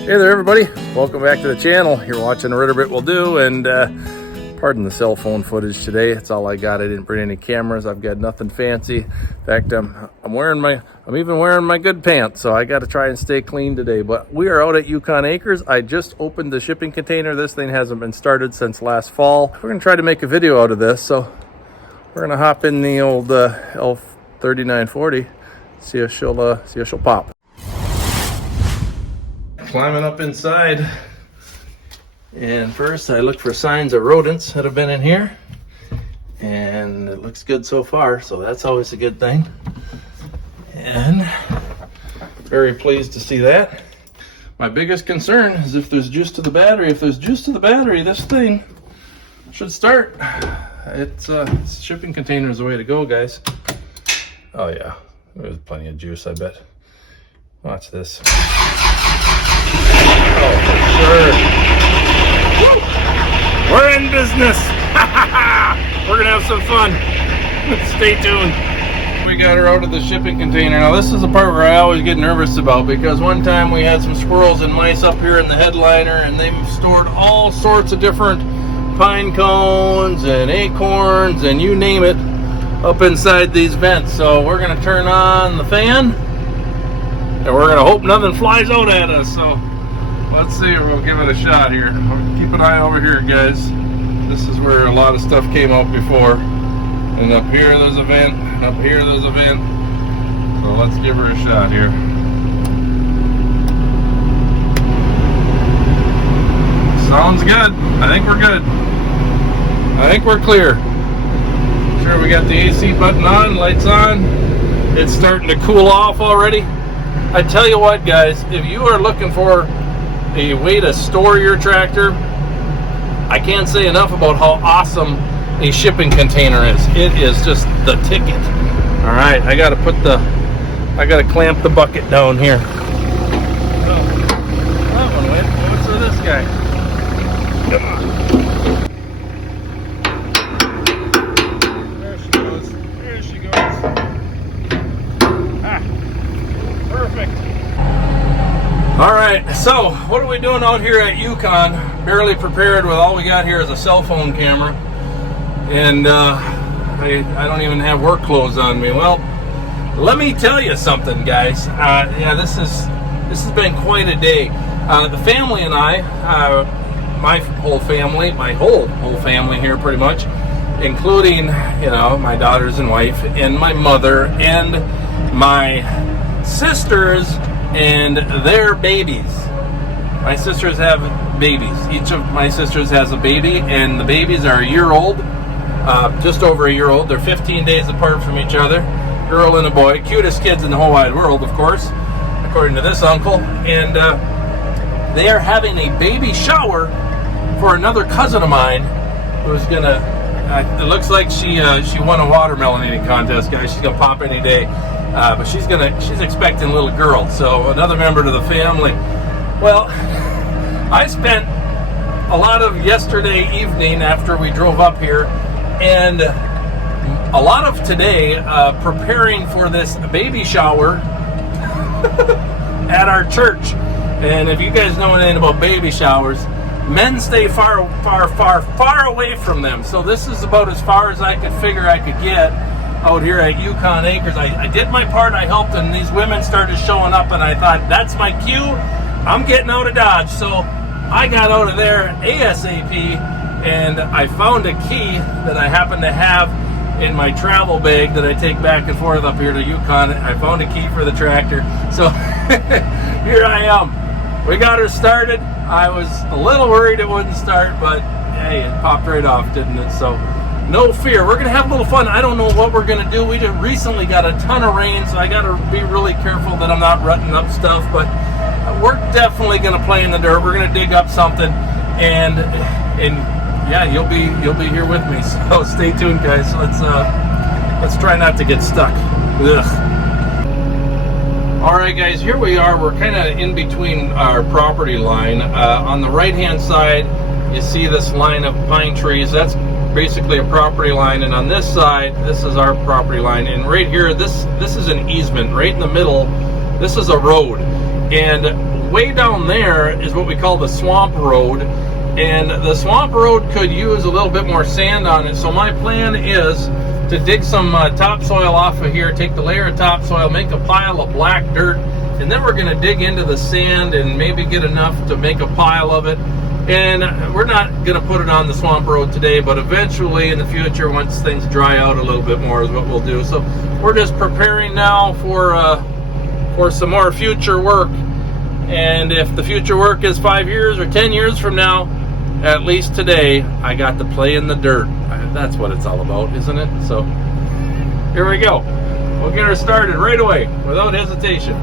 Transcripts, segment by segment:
Hey there everybody, welcome back to the channel. You're watching Ritter Bit Will Do, and pardon the cell phone footage today. It's all I got. I didn't bring any cameras. I've got nothing fancy. In fact, I'm even wearing my good pants, so I got to try and stay clean today. But we are out at Yukon Acres. I just opened the shipping container. This thing hasn't been started since last fall. We're gonna try to make a video out of this, so we're gonna hop in the old L3940, see if she'll pop. Climbing up inside, and first I look for signs of rodents that have been in here, and it looks good so far, so that's always a good thing, and very pleased to see that. My biggest concern is if there's juice to the battery. If there's juice to the battery, this thing should start. It's shipping container is the way to go, guys. Oh yeah, there's plenty of juice, I bet. Watch this. Oh, sure. Woo! We're in business. We're gonna have some fun. Stay tuned. We got her out of the shipping container. Now this is the part where I always get nervous about, because one time we had some squirrels and mice up here in the headliner, and they've stored all sorts of different pine cones and acorns and you name it up inside these vents. So we're gonna turn on the fan, and we're gonna hope nothing flies out at us. So let's see, we'll give it a shot here. Keep an eye over here, guys. This is where a lot of stuff came out before. And up here there's a vent, and up here there's a vent. So let's give her a shot here. Sounds good. I think we're good. I think we're clear. Sure, we got the AC button on, lights on. It's starting to cool off already. I tell you what, guys, if you are looking for a way to store your tractor, I can't say enough about how awesome a shipping container is. It is just the ticket. All right, I gotta clamp the bucket down here. Oh, that one went. What's with this guy? Come on. There she goes. There she goes. Ah, perfect. All right, so what are we doing out here at Yukon? Barely prepared with all we got here is a cell phone camera, and I don't even have work clothes on me. Well, let me tell you something, guys. Yeah, this has been quite a day. The family and I, my whole family here pretty much, including, you know, my daughters and wife and my mother and my sisters and their babies. My sisters have babies. Each of my sisters has a baby, and the babies are a year old, just over a year old. They're 15 days apart from each other, girl and a boy. Cutest kids in the whole wide world, of course, according to this uncle. And they are having a baby shower for another cousin of mine who's gonna, it looks like she won a watermelon eating contest, guys. She's gonna pop any day. But she's expecting a little girl, so another member to the family. Well, I spent a lot of yesterday evening after we drove up here, and a lot of today preparing for this baby shower at our church. And if you guys know anything about baby showers, men stay far away from them. So this is about as far as I could figure I could get out here at Yukon Acres. I did my part, I helped, and these women started showing up, and I thought, that's my cue, I'm getting out of Dodge. So I got out of there ASAP, and I found a key that I happen to have in my travel bag that I take back and forth up here to Yukon. I found a key for the tractor. So here I am. We got her started. I was a little worried it wouldn't start, but hey, it popped right off, didn't it? So no fear. We're going to have a little fun. I don't know what we're going to do. We just recently got a ton of rain, so I got to be really careful that I'm not rutting up stuff. But we're definitely going to play in the dirt. We're going to dig up something, and yeah, you'll be here with me. So stay tuned, guys. Let's try not to get stuck. Ugh. All right, guys. Here we are. We're kind of in between our property line. On the right-hand side, you see this line of pine trees. That's basically a property line, and on this side, this is our property line. And right here, this is an easement. Right in the middle, this is a road. And way down there is what we call the swamp road, and the swamp road could use a little bit more sand on it. So my plan is to dig some topsoil off of here, take the layer of topsoil, make a pile of black dirt, and then we're going to dig into the sand and maybe get enough to make a pile of it. And we're not going to put it on the swamp road today, but eventually in the future, once things dry out a little bit more, is what we'll do. So we're just preparing now for some more future work. And if the future work is 5 years or 10 years from now, at least today I got to play in the dirt. That's what it's all about, isn't it? So here we go. We'll get her started right away without hesitation.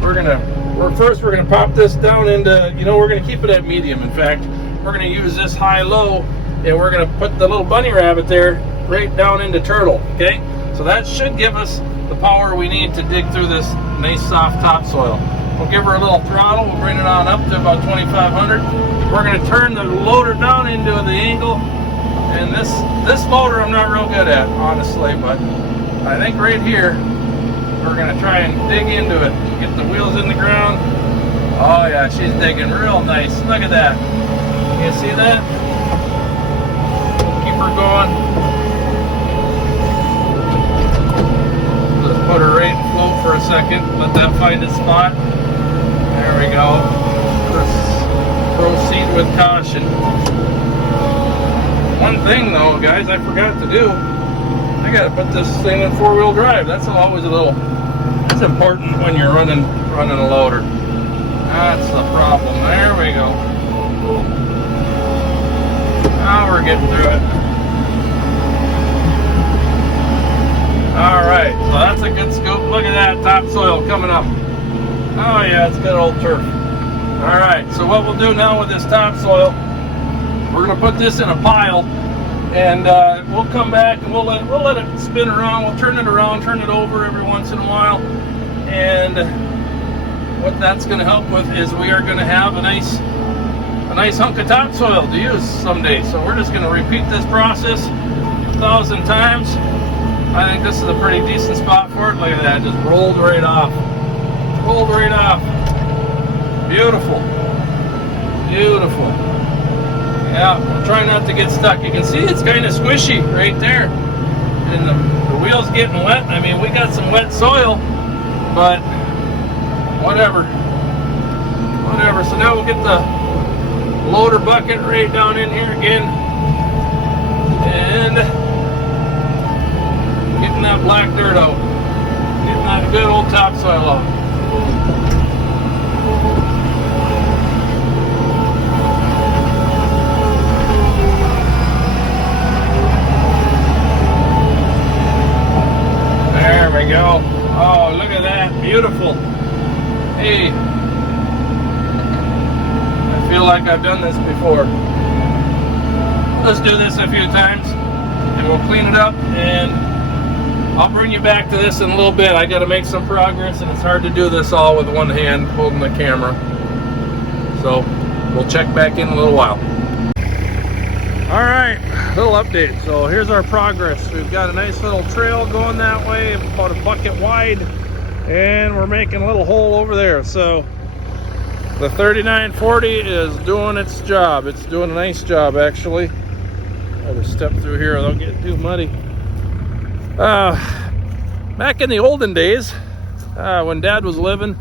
We're gonna pop this down into, we're gonna keep it at medium. In fact, we're gonna use this high-low, and we're gonna put the little bunny rabbit there right down into turtle. Okay, so that should give us the power we need to dig through this nice soft topsoil. We'll give her a little throttle. We'll bring it on up to about 2,500. We're gonna turn the loader down into the angle, and this loader I'm not real good at, honestly, but I think right here we're gonna try and dig into it. Get the wheels in the ground. Oh yeah, she's digging real nice. Look at that. You see that? Keep her going. Let's put her right in float for a second. Let that find its spot. There we go. Let's proceed with caution. One thing though, guys, I forgot to do. I gotta put this thing in 4-wheel drive. That's always a little. It's important when you're running a loader. That's the problem. There we go. Now we're getting through it. All right, so that's a good scoop. Look at that topsoil coming up. Oh yeah, it's good old turf. All right, so what we'll do now with this topsoil, we're gonna put this in a pile. And we'll come back and we'll let it spin around. We'll turn it around, turn it over every once in a while. And what that's going to help with is we are going to have a nice hunk of topsoil to use someday. So we're just going to repeat this process 1,000 times. I think this is a pretty decent spot for it. Look at that, just rolled right off. Rolled right off. Beautiful. Beautiful. Yeah, we'll try not to get stuck. You can see it's kind of squishy right there. And the wheel's getting wet. I mean, we got some wet soil, but whatever. Whatever. So now we'll get the loader bucket right down in here again. And getting that black dirt out. Getting that good old topsoil out. There we go. Oh, look at that. Beautiful. Hey. I feel like I've done this before. Let's do this a few times and we'll clean it up, and I'll bring you back to this in a little bit. I got to make some progress, and it's hard to do this all with one hand holding the camera. So we'll check back in a little while. All right, little update. So here's our progress. We've got a nice little trail going that way, about a bucket wide, and we're making a little hole over there. So the 3940 is doing its job. It's doing a nice job, actually. I'll just step through here without getting too muddy. Back in the olden days, when Dad was living,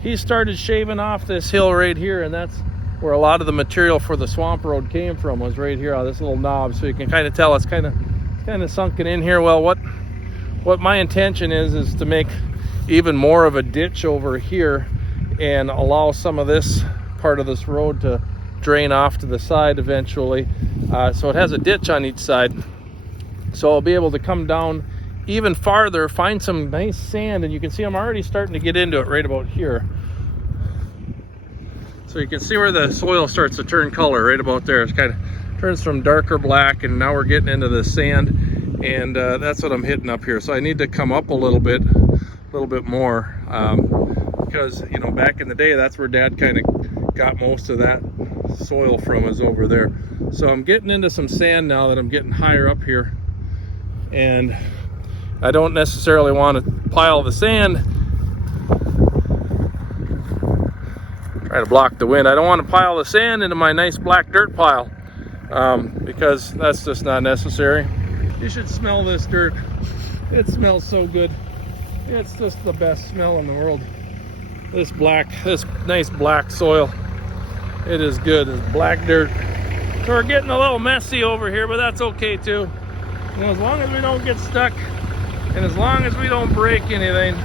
he started shaving off this hill right here, and that's where a lot of the material for the swamp road came from, was right here on this little knob. So you can kind of tell it's kind of sunken in here. Well, what my intention is to make even more of a ditch over here and allow some of this part of this road to drain off to the side eventually. So it has a ditch on each side. So I'll be able to come down even farther, find some nice sand, and you can see I'm already starting to get into it right about here. So you can see where the soil starts to turn color right about there. It's kind of turns from darker black, and now we're getting into the sand, and that's what I'm hitting up here. So I need to come up a little bit more, because back in the day, that's where Dad kind of got most of that soil from, is over there. So I'm getting into some sand now that I'm getting higher up here, and I don't necessarily want to pile the sand. Try to block the wind. I don't want to pile the sand into my nice black dirt pile because that's just not necessary. You should smell this dirt. It smells so good. It's just the best smell in the world. This nice black soil. It is good. It's black dirt. So we're getting a little messy over here, but that's okay too. You know, as long as we don't get stuck and as long as we don't break anything,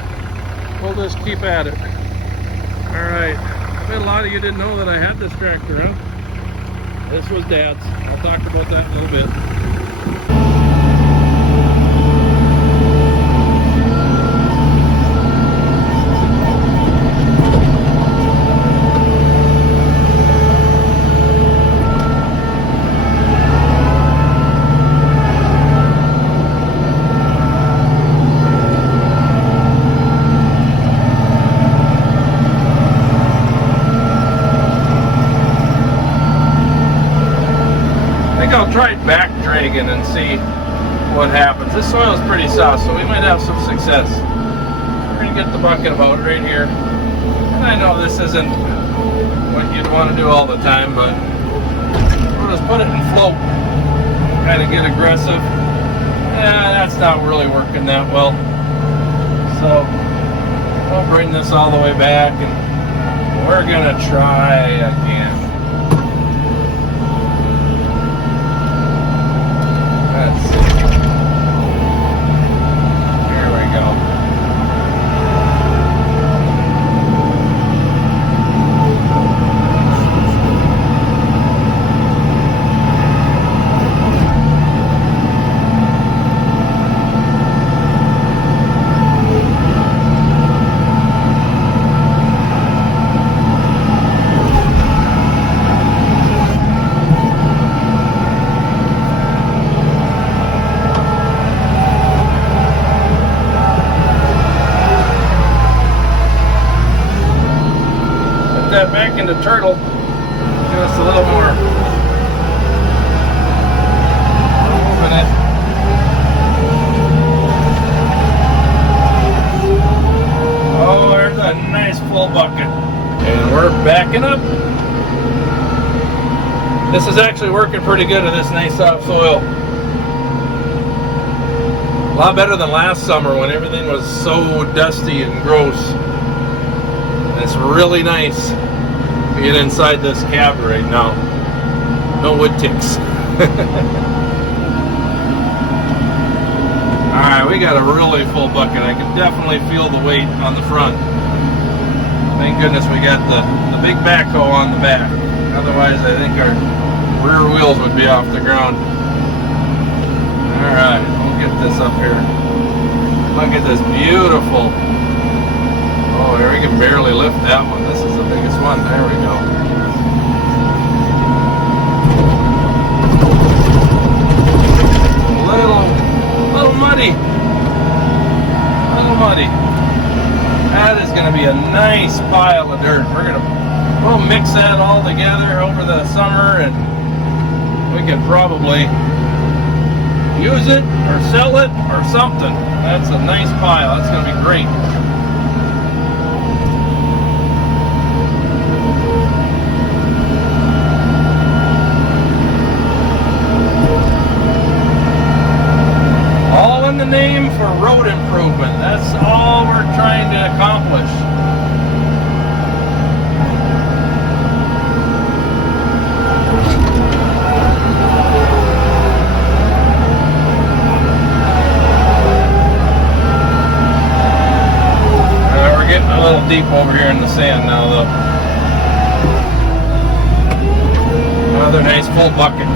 we'll just keep at it. All right. I bet a lot of you didn't know that I had this tractor, huh? This was Dad's. I'll talk about that in a little bit. I'll try back dragging and see what happens. This soil is pretty soft, so we might have some success. We're going to get the bucket about right here. And I know this isn't what you'd want to do all the time, but we'll just put it in float. Kind of get aggressive. That's not really working that well. So we'll bring this all the way back and we're going to try again. Let's see. Here we go. That back into turtle, give us a little more moving it. Oh, there's a nice full bucket, and we're backing up. This is actually working pretty good in this nice soft soil. A lot better than last summer when everything was so dusty and gross. It's really nice being inside this cab right now. No wood ticks. Alright, we got a really full bucket. I can definitely feel the weight on the front. Thank goodness we got the big backhoe on the back. Otherwise, I think our rear wheels would be off the ground. Alright, we'll get this up here. Look at this beautiful. Oh, here we can barely lift that one. This is the biggest one. There we go. Little muddy. Little muddy. That is going to be a nice pile of dirt. We'll mix that all together over the summer, and we could probably use it or sell it or something. That's a nice pile. That's going to be great. All in the name for road improvement. That's all we're trying to accomplish. We're getting a little deep over here in the sand now, though. Another nice full bucket.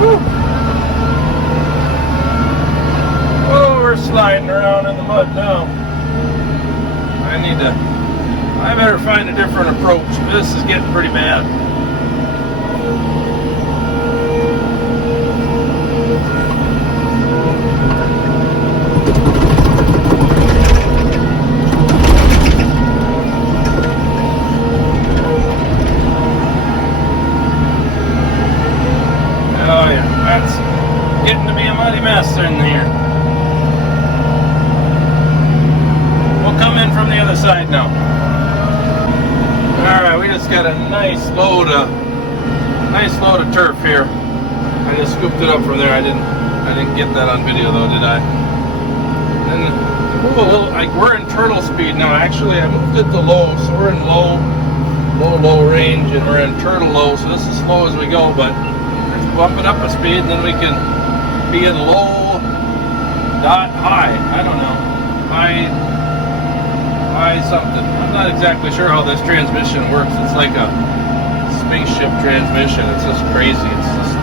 Woo. Sliding around in the mud now. I better find a different approach. This is getting pretty bad. Oh yeah, that's getting to be a muddy mess in here. Come in from the other side now. It's got a nice load of turf here. I just scooped it up from there. I didn't get that on video though, did I? And move a little. Like we're in turtle speed now. Actually, I moved it to low, so we're in low range, and we're in turtle low. So this is slow as we go, but let's bump it up a speed, and then we can be in low dot high. I don't know, high something. I'm not exactly sure how this transmission works. It's like a spaceship transmission. It's just crazy. It's just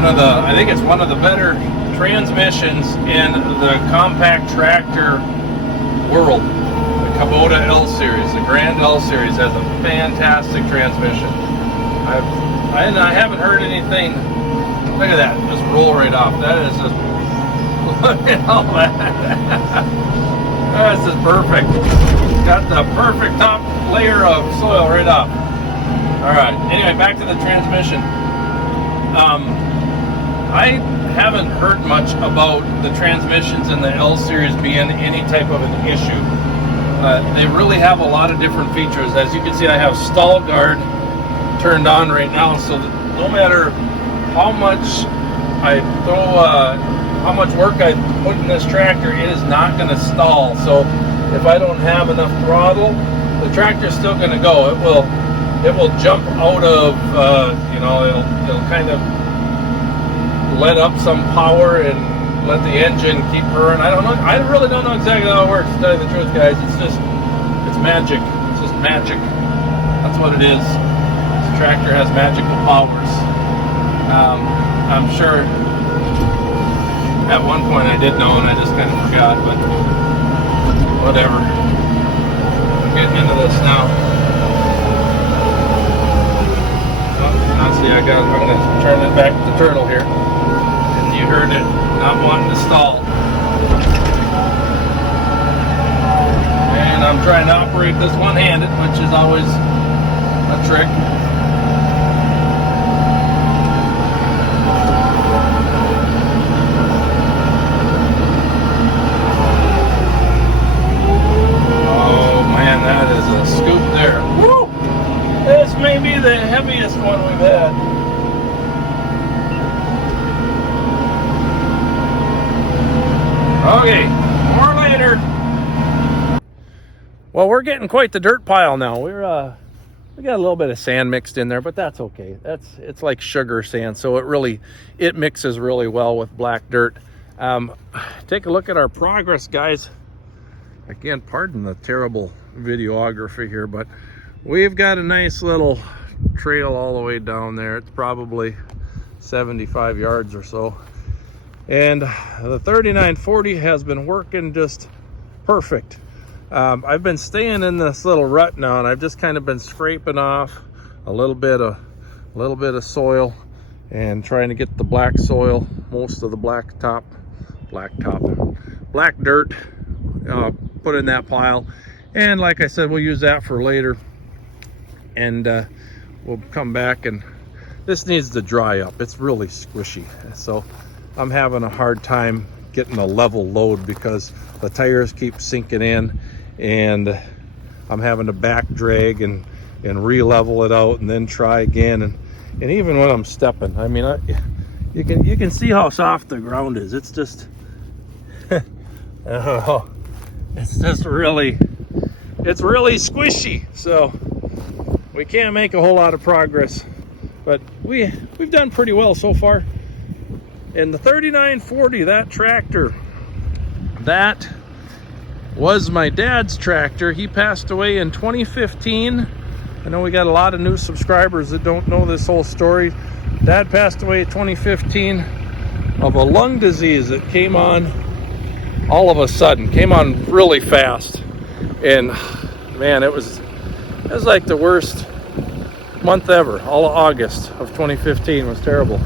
I think it's one of the better transmissions in the compact tractor world. The Kubota L series, the Grand L series, has a fantastic transmission. I haven't heard anything. Look at that, just roll right off. That is just, look at all that. That's just perfect. Got the perfect top layer of soil right off. All right, anyway, back to the transmission. I haven't heard much about the transmissions in the L series being any type of an issue. They really have a lot of different features. As you can see, I have stall guard turned on right now, so that no matter how much I throw, how much work I put in this tractor, it is not going to stall. So if I don't have enough throttle, the tractor's still going to go. It will jump out of, it'll kind of let up some power and let the engine keep purring. I don't know. I really don't know exactly how it works, to tell you the truth, guys. It's magic. It's just magic. That's what it is. This tractor has magical powers. I'm sure at one point I did know, and I just kind of forgot, but whatever. I'm getting into this now. Now see, I'm going to turn it back to the turtle here. And you heard it not wanting to stall. And I'm trying to operate this one-handed, which is always a trick. Oh man, that is a scoop there. Woo! This may be the heaviest one we've had. Okay, more later. Well, we're getting quite the dirt pile now. We got a little bit of sand mixed in there, but that's okay. It's like sugar sand, so it mixes really well with black dirt. Take a look at our progress, guys. Again, pardon the terrible videography here, but we've got a nice little trail all the way down there. It's probably 75 yards or so. And the 3940 has been working just perfect. I've been staying in this little rut now, and I've just kind of been scraping off a little bit of soil and trying to get the black soil, most of the black dirt, put in that pile. And like I said, we'll use that for later. And we'll come back, and this needs to dry up. It's really squishy. So I'm having a hard time getting a level load because the tires keep sinking in, and I'm having to back drag and re-level it out and then try again. And even when I'm stepping, I mean, you can see how soft the ground is. It's just I don't know, it's really squishy. So we can't make a whole lot of progress, but we've done pretty well so far. And the 3940, that tractor, that was my dad's tractor. He passed away in 2015. I know we got a lot of new subscribers that don't know this whole story. Dad passed away in 2015 of a lung disease that came on all of a sudden, came on really fast. And man, it was like the worst month ever. All of August of 2015 was terrible.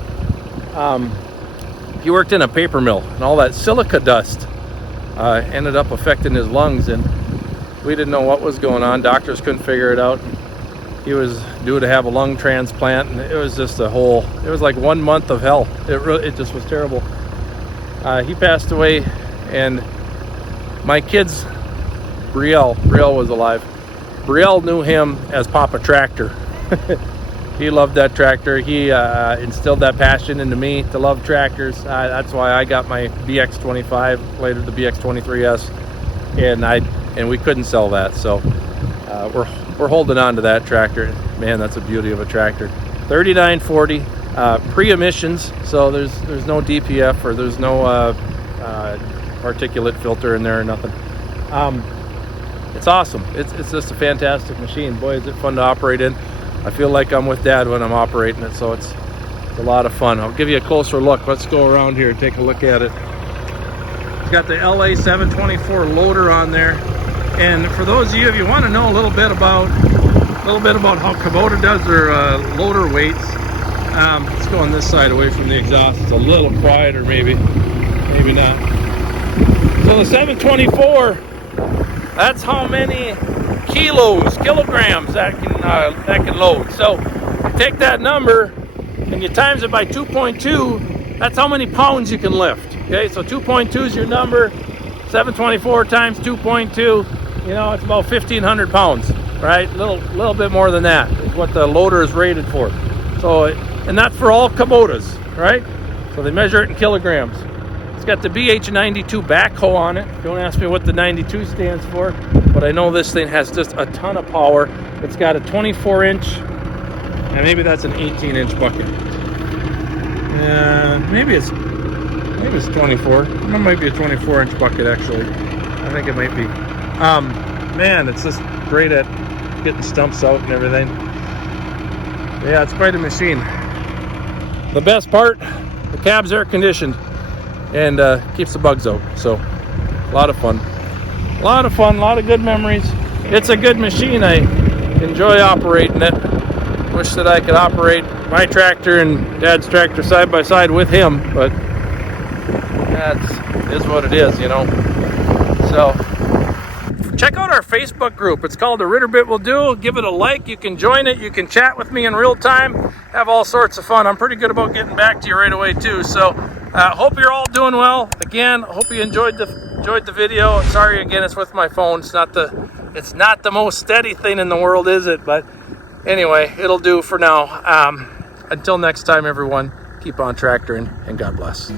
He worked in a paper mill, and all that silica dust ended up affecting his lungs, and we didn't know what was going on. Doctors couldn't figure it out. He was due to have a lung transplant, and it was just it was like 1 month of hell. It just was terrible. He passed away, and my kids, Brielle was alive, Brielle knew him as Papa Tractor. He loved that tractor. He instilled that passion into me to love tractors. That's why I got my BX25, later the BX23S, and we couldn't sell that. So we're holding on to that tractor. Man, that's a beauty of a tractor. 3940, pre-emissions, so there's no DPF, or there's no particulate filter in there or nothing. It's awesome. It's just a fantastic machine. Boy, is it fun to operate in. I feel like I'm with Dad when I'm operating it, so it's a lot of fun. I'll give you a closer look. Let's go around here and take a look at it. It's got the LA 724 loader on there. And for those of you, if you want to know a little bit about how Kubota does their loader weights, let's go on this side away from the exhaust. It's a little quieter, maybe not. So the 724, that's how many kilograms that can load. So you take that number and you times it by 2.2. That's how many pounds you can lift. Okay, so 2.2 is your number. 724 times 2.2. You know, it's about 1,500 pounds, right? A little bit more than that is what the loader is rated for. So, and that's for all Kubotas, right? So they measure it in kilograms. It's got the BH92 backhoe on it. Don't ask me what the 92 stands for, but I know this thing has just a ton of power. It's got a 24-inch, and maybe that's an 18-inch bucket. Maybe it's 24. It might be a 24-inch bucket, actually. I think it might be. Man, it's just great at getting stumps out and everything. Yeah, it's quite a machine. The best part, the cab's air conditioned and keeps the bugs out. So a lot of fun, a lot of good memories. It's a good machine. I enjoy operating it. Wish that I could operate my tractor and Dad's tractor side by side with him, but that is what it is, you know. So check out our Facebook group. It's called The Ritter Bit Will Do. Give it a like. You can join it. You can chat with me in real time. Have all sorts of fun. I'm pretty good about getting back to you right away too. So hope you're all doing well. Again, hope you enjoyed the video. Sorry again, it's with my phone. It's not the most steady thing in the world, is it? But anyway, it'll do for now. Until next time, everyone, keep on tractoring, and God bless.